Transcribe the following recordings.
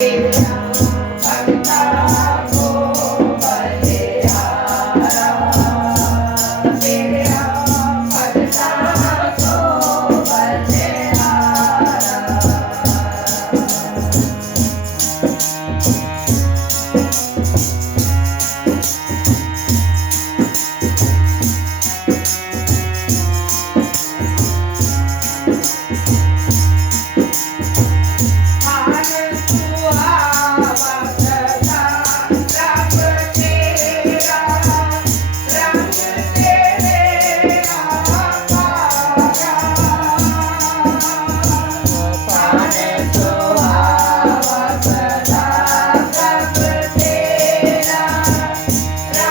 Thank you.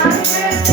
Música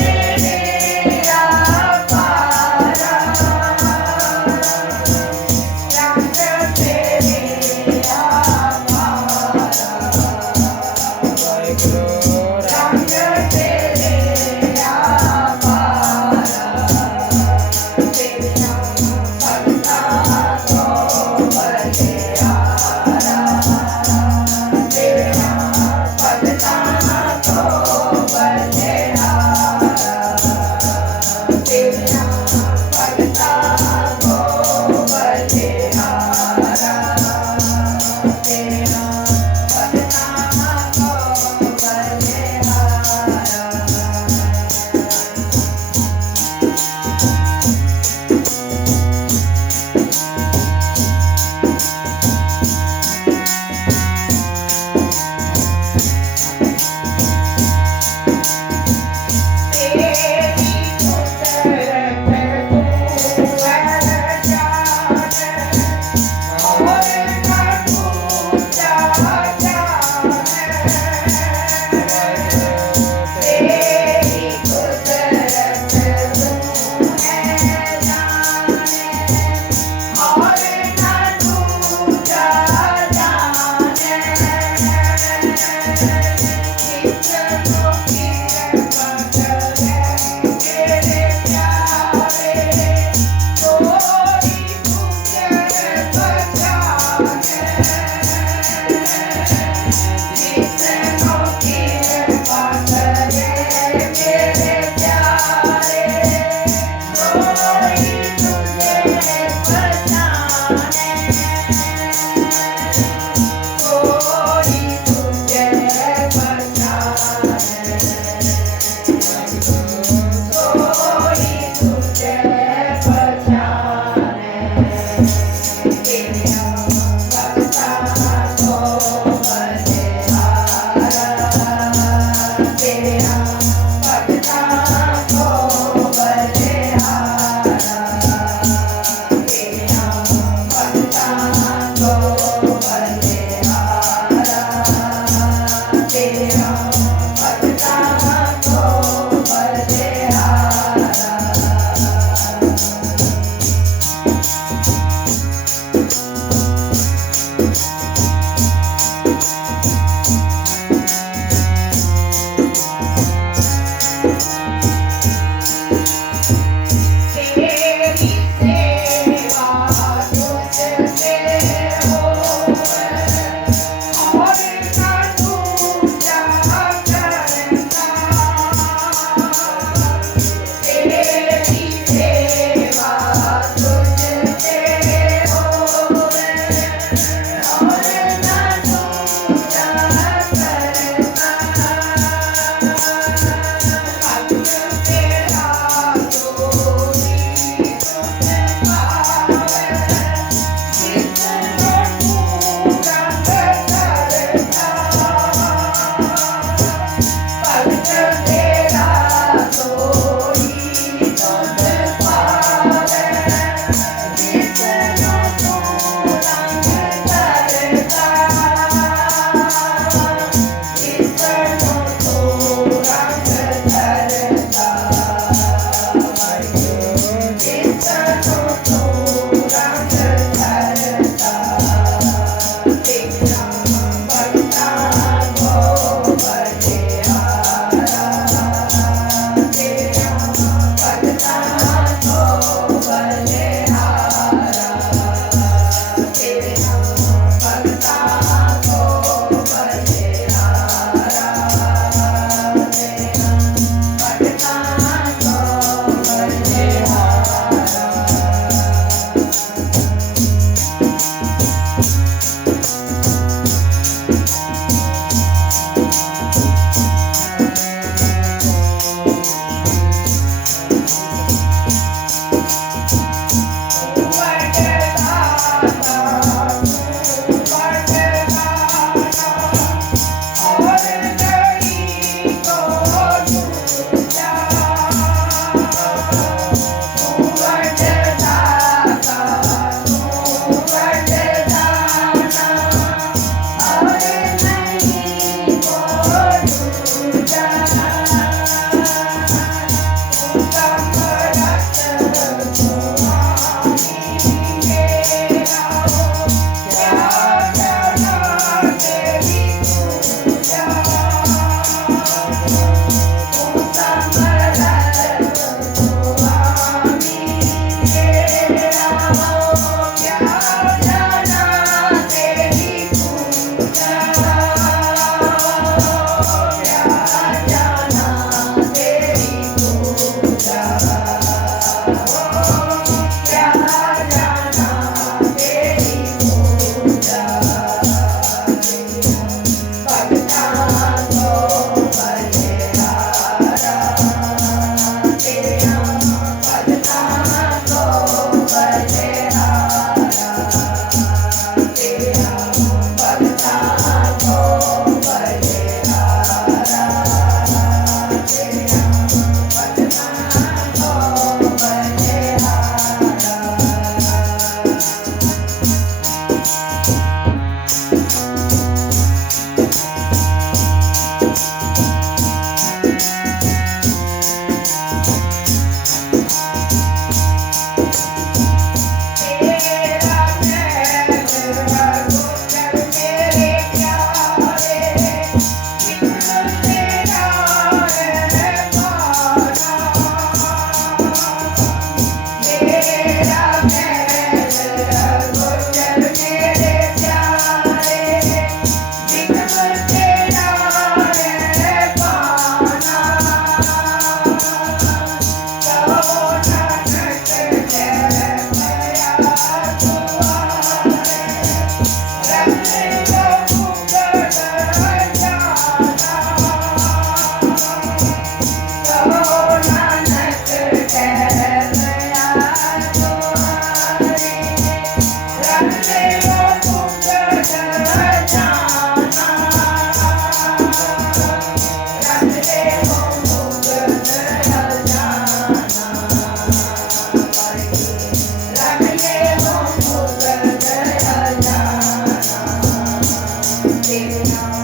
Yeah.